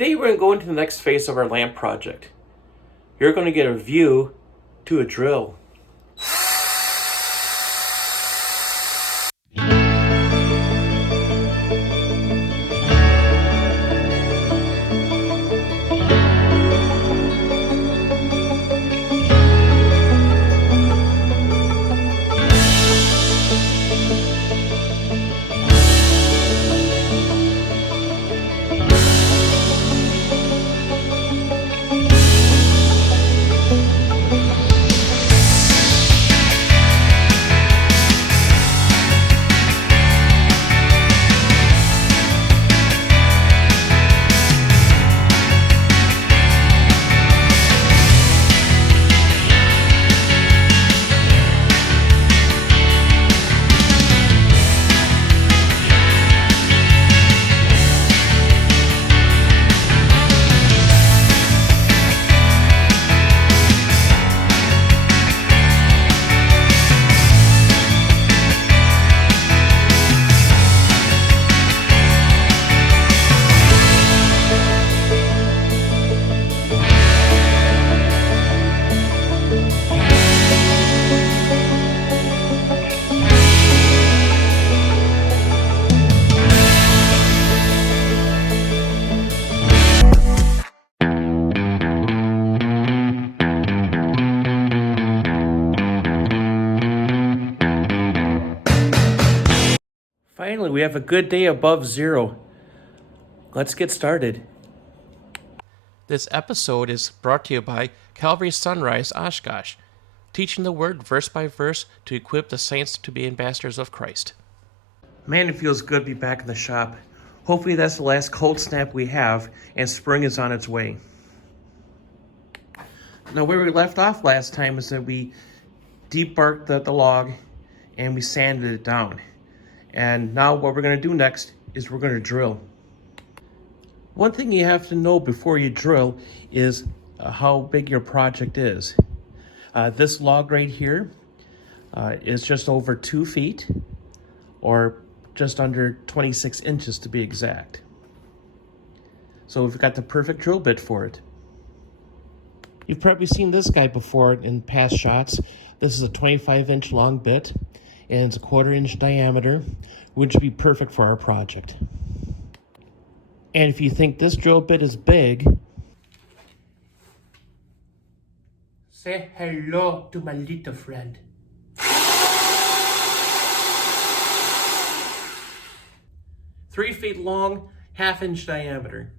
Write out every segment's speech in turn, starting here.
Today we're going to go into the next phase of our lamp project. You're going to get a view to a drill. Finally, we have a good day above zero. Let's get started. This episode is brought to you by Calvary Sunrise Oshkosh, teaching the Word verse by verse to equip the saints to be ambassadors of Christ. Man, it feels good to be back in the shop. Hopefully that's the last cold snap we have and spring is on its way. Now, where we left off last time is that we debarked the log and we sanded it down. And now what we're going to do next is we're going to drill. One thing you have to know before you drill is how big your project is. This log right here is just over 2 feet, or just under 26 inches to be exact. So we've got the perfect drill bit for it. You've probably seen this guy before in past shots. This is a 25-inch long bit, and it's a 1/4 inch diameter, which would be perfect for our project. And if you think this drill bit is big, say hello to my little friend. Three feet long, 1/2 inch diameter.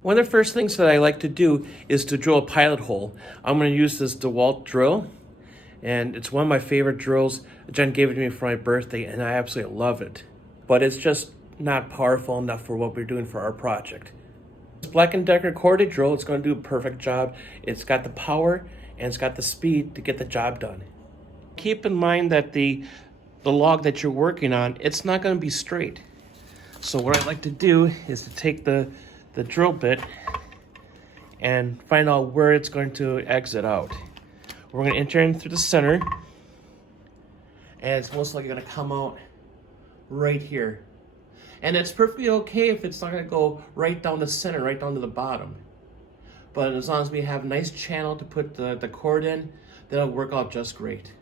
One of the first things that I like to do is to drill a pilot hole. I'm going to use this DeWalt drill, and it's one of my favorite drills. Jen gave it to me for my birthday, and I absolutely love it. But it's just not powerful enough for what we're doing for our project. This Black & Decker corded drill, it's going to do a perfect job. It's got the power and it's got the speed to get the job done. Keep in mind that the log that you're working on, it's not going to be straight. So what I like to do is to take the drill bit and find out where it's going to exit out. We're going to enter in through the center, and it's most likely going to come out right here. And it's perfectly okay if it's not going to go right down the center, right down to the bottom. But as long as we have a nice channel to put the cord in, that'll work out just great.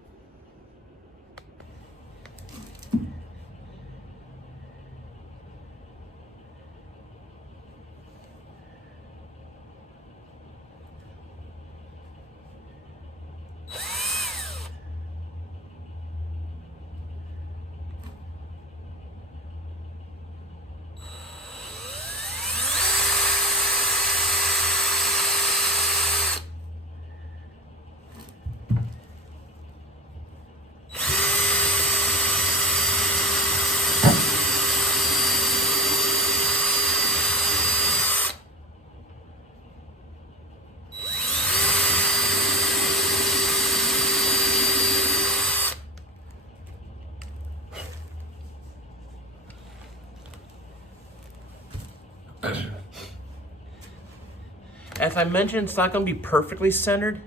As I mentioned, it's not going to be perfectly centered,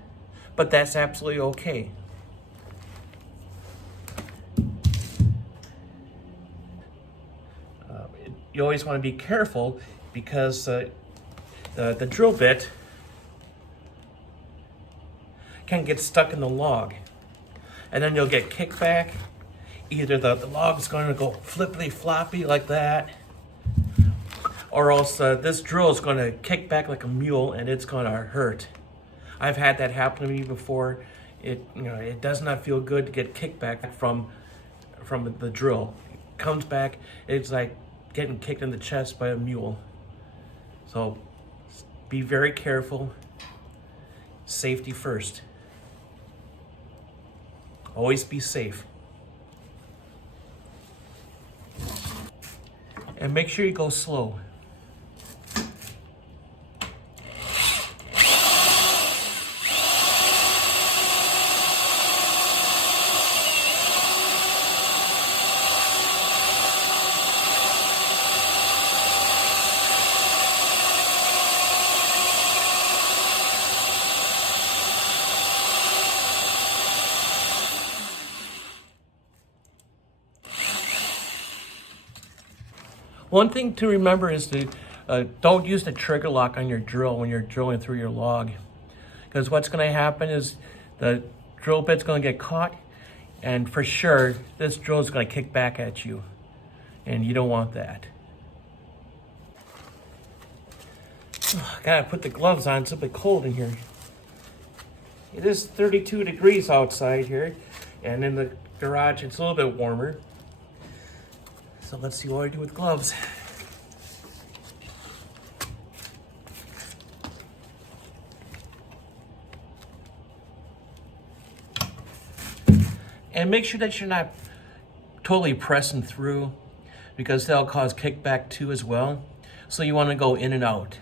but that's absolutely okay. You always want to be careful because the drill bit can get stuck in the log. And then you'll get kickback. Either the log's going to go flippity floppy like that, or else this drill is going to kick back like a mule and it's going to hurt. I've had that happen to me before. It does not feel good to get kickback from the drill. It comes back, it's like getting kicked in the chest by a mule. So be very careful. Safety first. Always be safe. And make sure you go slow. One thing to remember is to don't use the trigger lock on your drill when you're drilling through your log. Because what's going to happen is the drill bit's going to get caught, and for sure, this drill is going to kick back at you. And you don't want that. Gotta put the gloves on, it's a bit cold in here. It is 32 degrees outside here, and in the garage it's a little bit warmer. So let's see what I do with gloves. And make sure that you're not totally pressing through, because that'll cause kickback too as well. So you want to go in and out.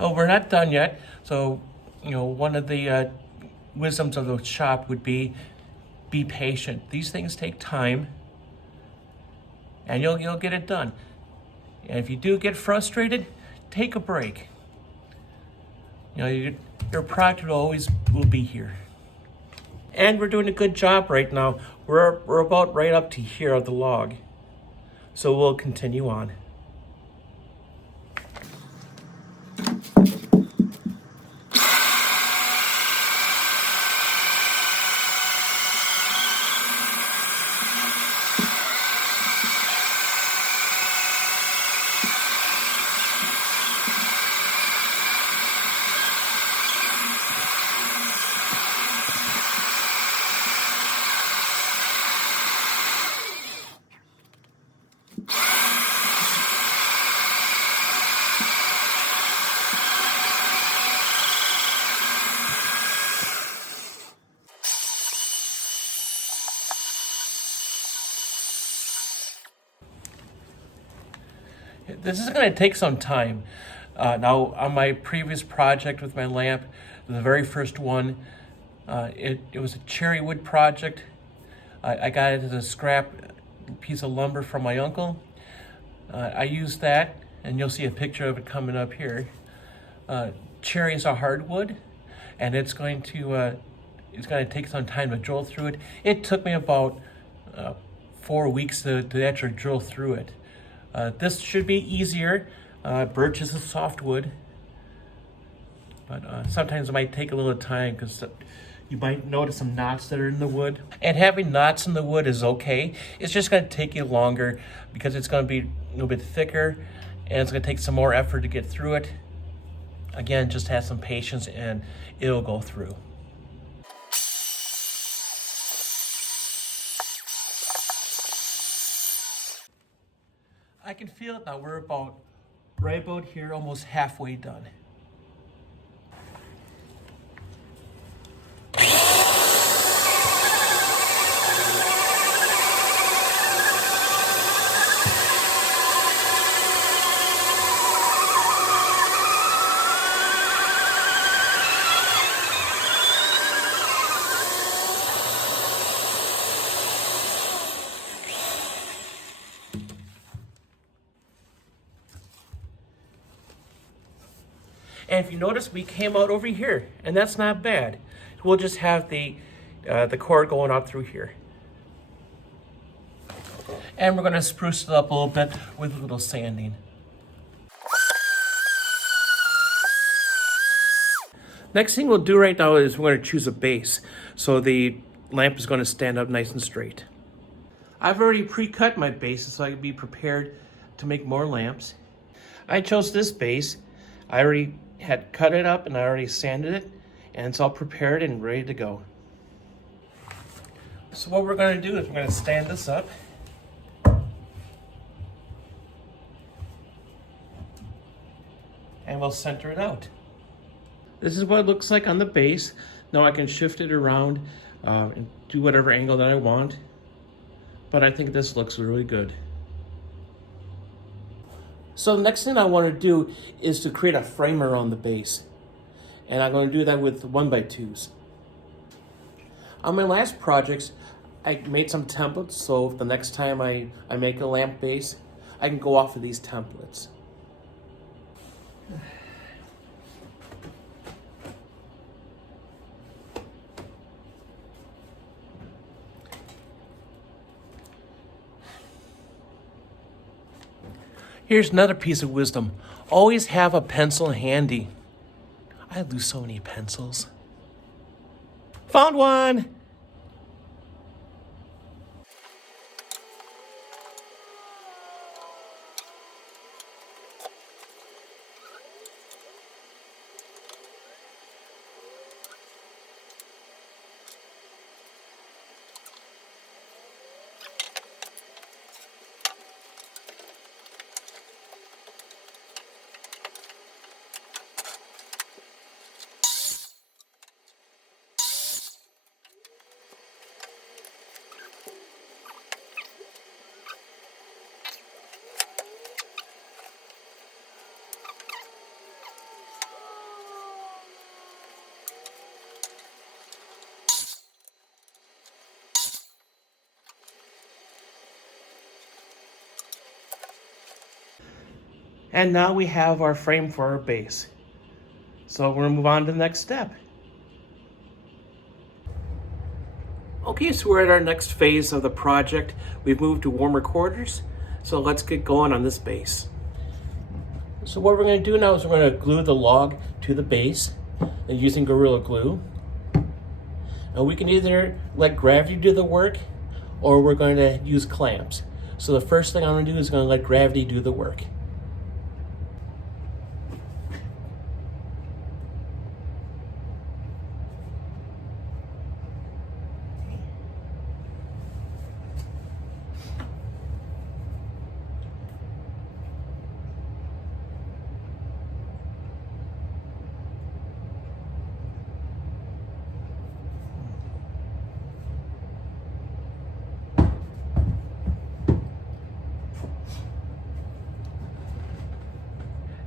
Oh, we're not done yet. So, one of the wisdoms of the shop would be patient. These things take time, and you'll get it done. And if you do get frustrated, take a break. Your product will be here. And we're doing a good job right now. We're about right up to here of the log. So we'll continue on. This is going to take some time. Now, on my previous project with my lamp, the very first one, it was a cherry wood project. I got it as a scrap piece of lumber from my uncle. I used that, and you'll see a picture of it coming up here. Cherry is a hardwood, and it's going to take some time to drill through it. It took me about 4 weeks to actually drill through it. This should be easier. Birch is a softwood, but sometimes it might take a little time because you might notice some knots that are in the wood. And having knots in the wood is okay. It's just going to take you longer because it's going to be a little bit thicker, and it's going to take some more effort to get through it. Again, just have some patience and it'll go through. I can feel it now. We're right about here, almost halfway done. And if you notice, we came out over here, and that's not bad. We'll just have the cord going out through here. And we're gonna spruce it up a little bit with a little sanding. Next thing we'll do right now is we're gonna choose a base. So the lamp is gonna stand up nice and straight. I've already pre-cut my bases so I can be prepared to make more lamps. I chose this base. I already had cut it up and I already sanded it, and it's all prepared and ready to go. So what we're gonna do is we're gonna stand this up. And we'll center it out. This is what it looks like on the base. Now I can shift it around and do whatever angle that I want. But I think this looks really good. So the next thing I want to do is to create a frame around the base. And I'm going to do that with 1x2s. On my last projects, I made some templates, so the next time I make a lamp base, I can go off of these templates. Here's another piece of wisdom. Always have a pencil handy. I lose so many pencils. Found one! And now we have our frame for our base. So we're gonna move on to the next step. Okay, so we're at our next phase of the project. We've moved to warmer quarters. So let's get going on this base. So what we're gonna do now is we're gonna glue the log to the base using Gorilla Glue. And we can either let gravity do the work or we're going to use clamps. So the first thing I'm gonna do is gonna let gravity do the work.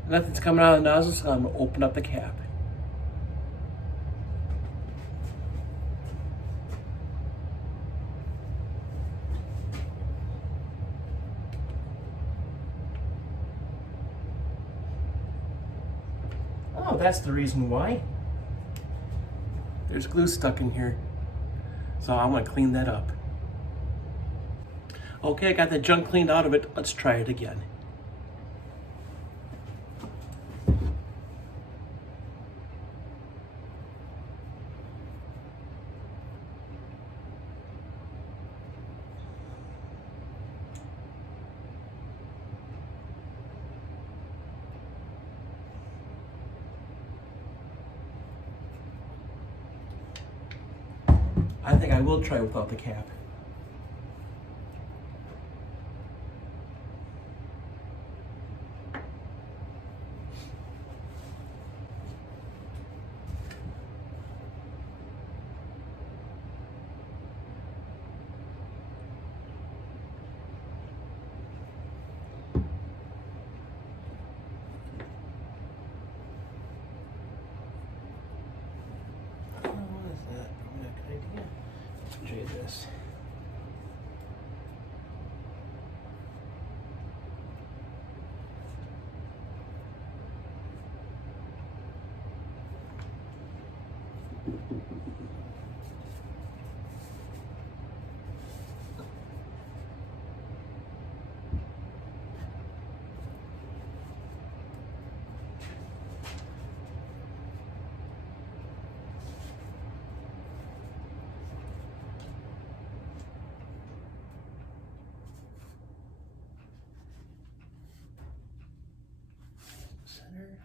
Nothing's coming out of the nozzle, so I'm gonna open up the cap. Oh, that's the reason why. There's glue stuck in here. So I'm gonna clean that up. Okay, I got the junk cleaned out of it. Let's try it again. I think I will try without the cap. What is that? Probably not a good idea. Let's try this. Center.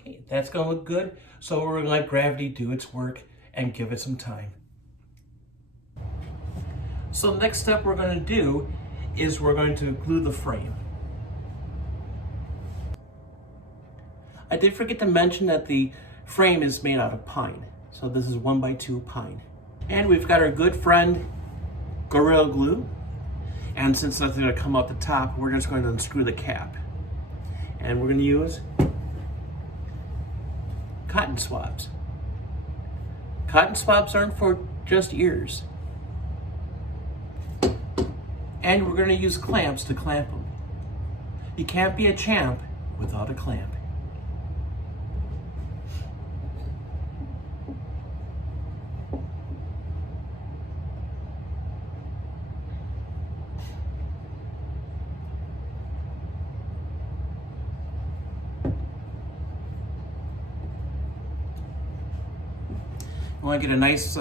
Okay, that's gonna look good. So we're gonna let gravity do its work and give it some time. So the next step we're gonna do is we're going to glue the frame. I did forget to mention that the frame is made out of pine. So this is 1x2 pine. And we've got our good friend, Gorilla Glue. And since that's gonna come out the top, we're just going to unscrew the cap. And we're gonna use cotton swabs. Cotton swabs aren't for just ears. And we're gonna use clamps to clamp them. You can't be a champ without a clamp. You want to get a nice,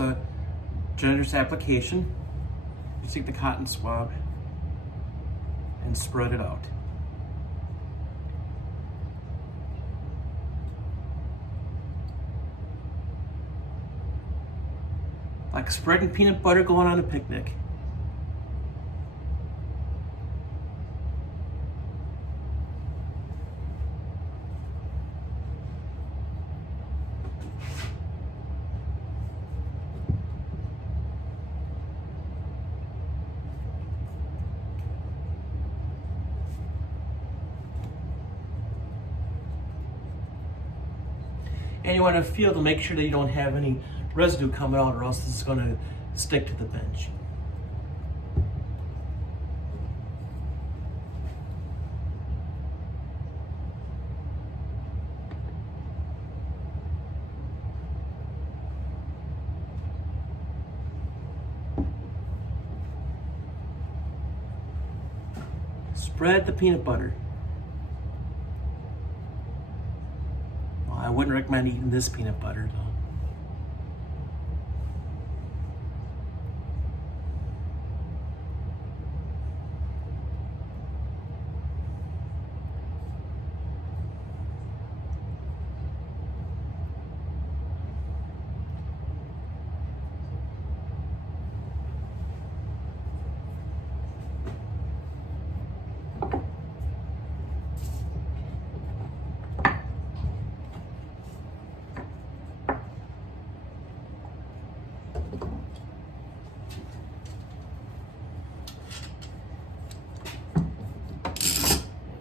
generous application. You take the cotton swab and spread it out. Like spreading peanut butter going on a picnic. And you want to feel to make sure that you don't have any residue coming out, or else this is going to stick to the bench. Spread the peanut butter. Well, I wouldn't recommend eating this peanut butter though.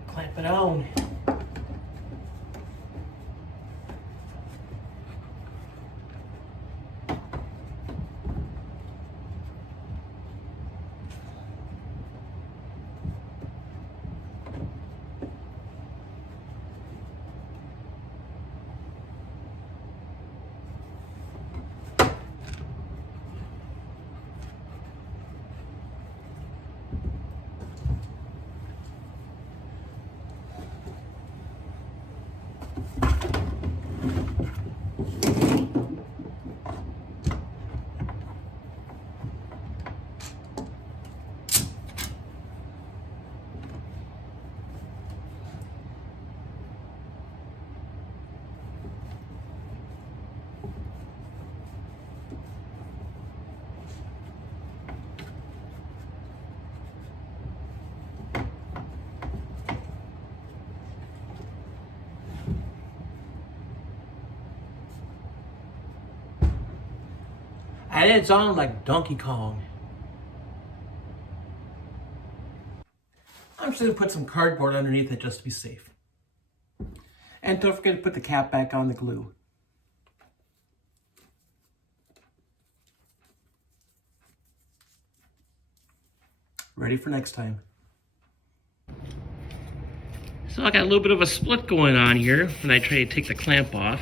Clamp it on. And it's on like Donkey Kong. I'm just gonna put some cardboard underneath it just to be safe. And don't forget to put the cap back on the glue. Ready for next time. So I got a little bit of a split going on here when I try to take the clamp off.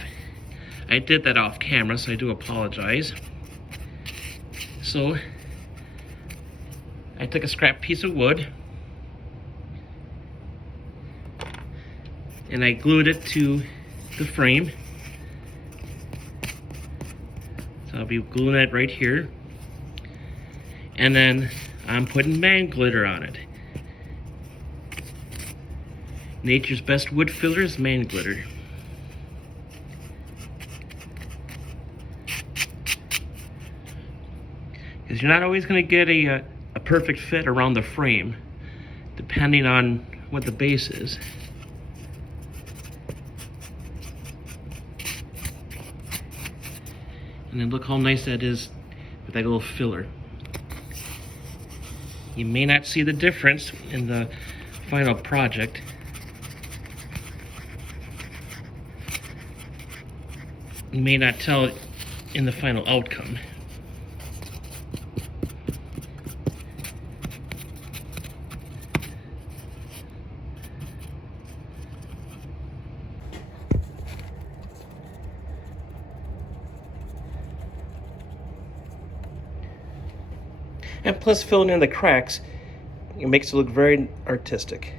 I did that off camera, so I do apologize. So I took a scrap piece of wood and I glued it to the frame. So I'll be gluing it right here. And then I'm putting man glitter on it. Nature's best wood filler is man glitter. Because you're not always going to get a perfect fit around the frame, depending on what the base is. And then look how nice that is with that little filler. You may not see the difference in the final project. You may not tell it in the final outcome. And plus, filling in the cracks, it makes it look very artistic.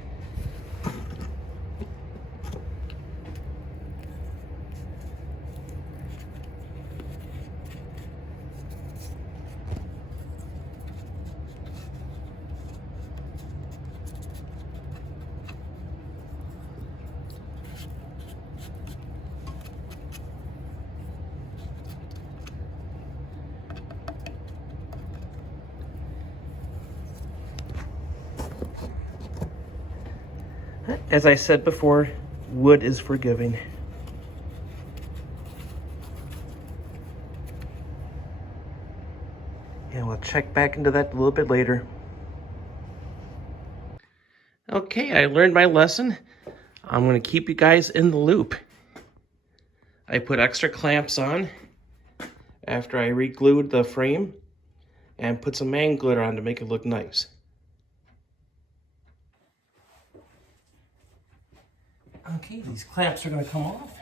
As I said before, wood is forgiving. And we'll check back into that a little bit later. Okay, I learned my lesson. I'm going to keep you guys in the loop. I put extra clamps on after I re-glued the frame and put some man glitter on to make it look nice. Okay, these clamps are going to come off.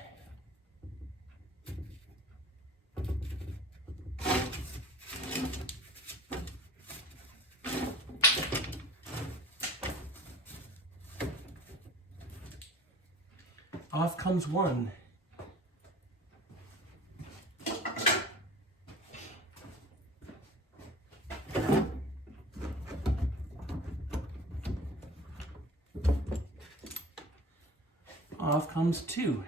Off comes one. Off comes two.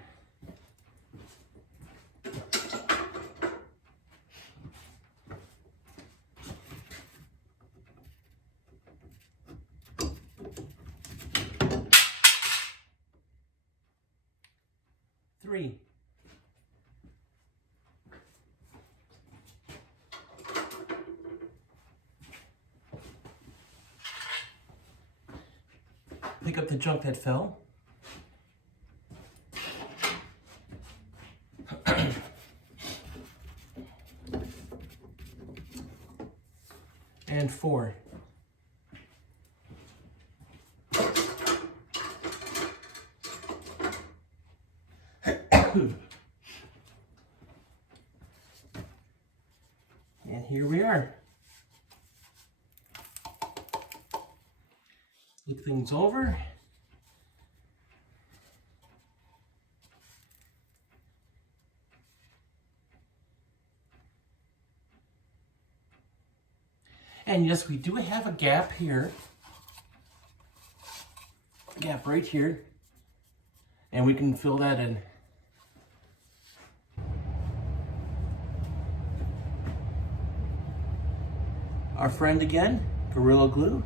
Three. Pick up the junk that fell. And four. And here we are. Look things over. And yes, we do have a gap here. A gap right here. And we can fill that in. Our friend again, Gorilla Glue.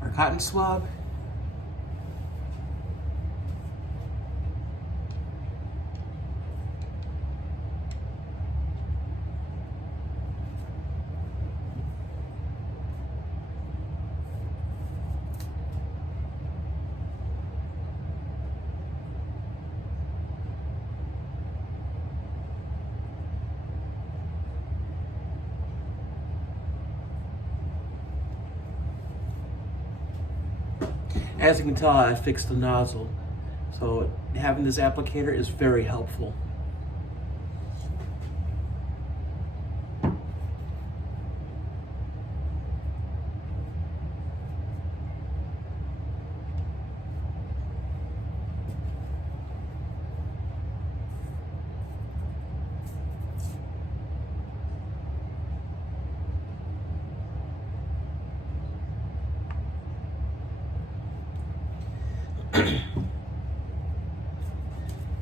Our cotton swab. As you can tell, I fixed the nozzle. So having this applicator is very helpful.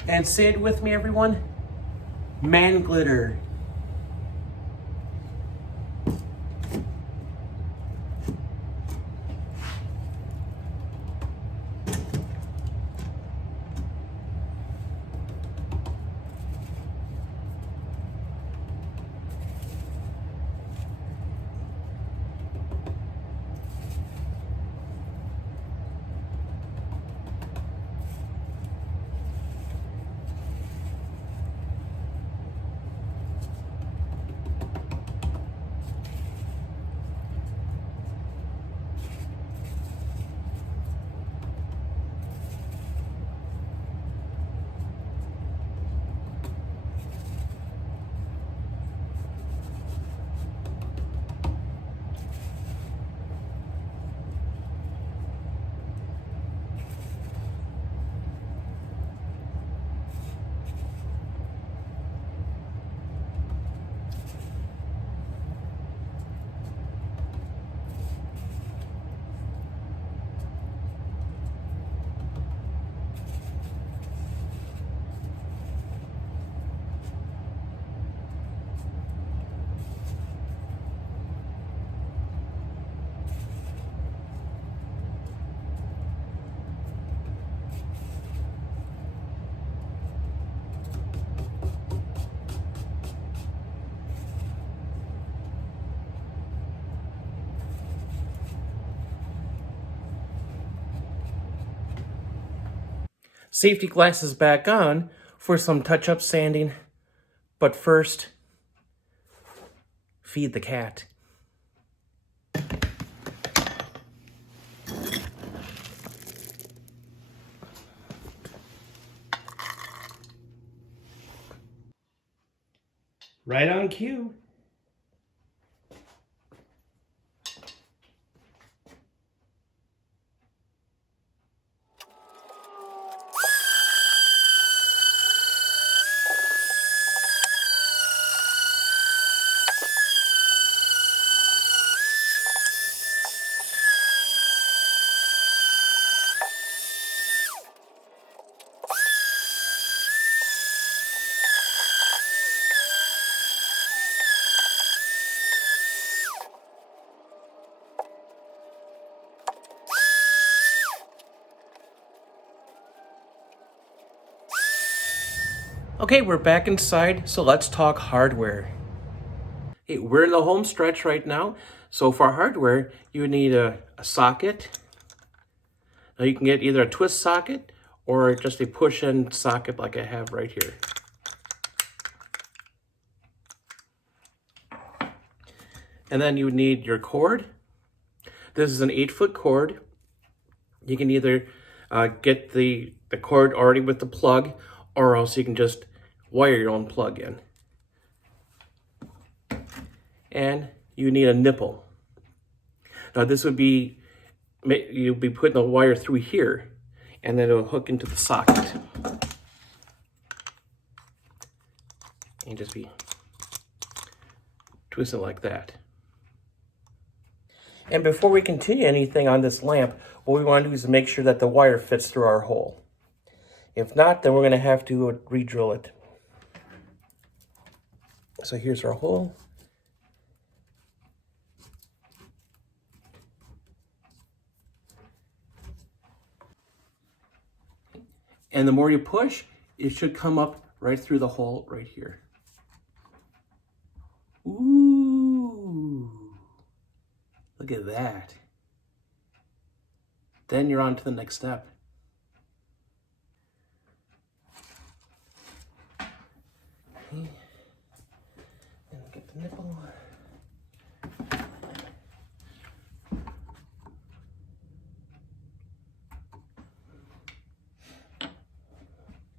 And say it with me, everyone. Man glitter. Safety glasses back on for some touch-up sanding. But first, feed the cat. Right on cue. Okay, we're back inside, so let's talk hardware. Hey, we're in the home stretch right now. So for hardware, you need a socket. Now you can get either a twist socket or just a push-in socket like I have right here. And then you would need your cord. This is an 8-foot cord. You can either get the cord already with the plug, or else you can just wire your own plug in. And you need a nipple. Now this would be, you'll be putting the wire through here, and then it'll hook into the socket. And just be twist it like that. And before we continue anything on this lamp, what we want to do is make sure that the wire fits through our hole. If not, then we're going to have to re-drill it. So here's our hole. And the more you push, it should come up right through the hole right here. Ooh, look at that. Then you're on to the next step. Okay. And get the nipple.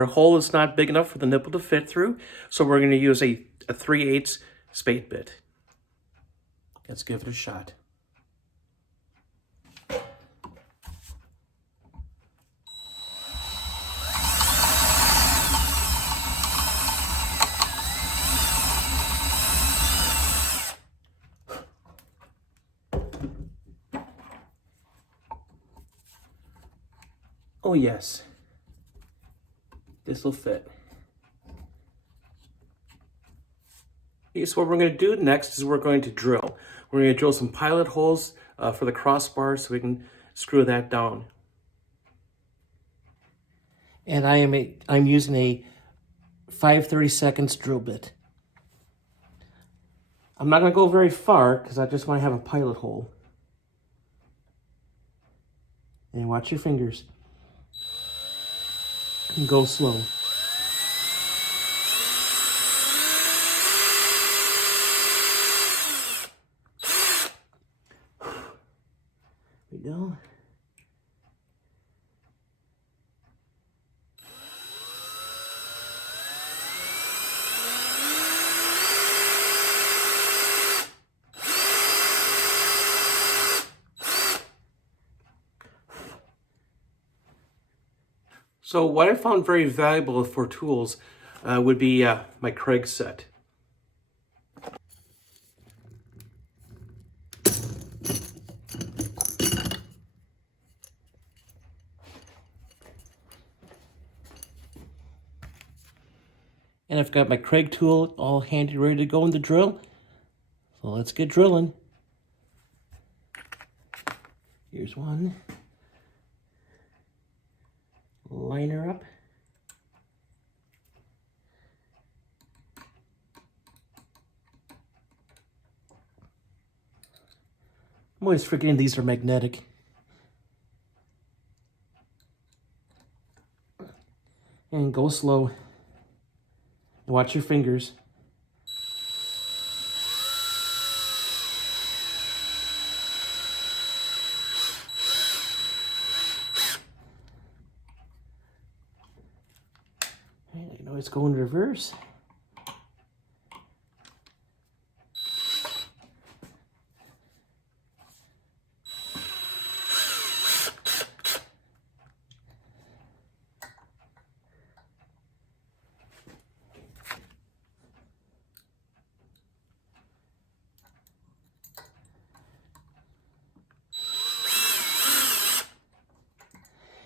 Our hole is not big enough for the nipple to fit through, so we're going to use a 3/8 spade bit. Let's give it a shot. Oh yes, this will fit. Okay, so what we're going to do next is we're going to drill. We're going to drill some pilot holes for the crossbar so we can screw that down. And I'm using a 5/32 drill bit. I'm not going to go very far because I just want to have a pilot hole. And watch your fingers. And go slow. There we go. So what I found very valuable for tools would be my Craig set. And I've got my Craig tool all handy, ready to go in the drill. So let's get drilling. Here's one. Line her up. I'm always forgetting these are magnetic. And go slow. And watch your fingers. And I can always go in reverse.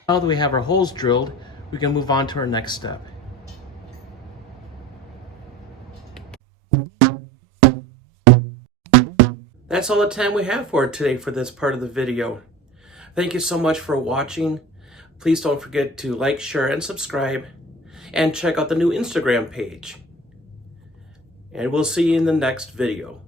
Now that we have our holes drilled, we can move on to our next step. That's all the time we have for today for this part of the video. Thank you so much for watching. Please don't forget to like, share, and subscribe, and check out the new Instagram page. And we'll see you in the next video.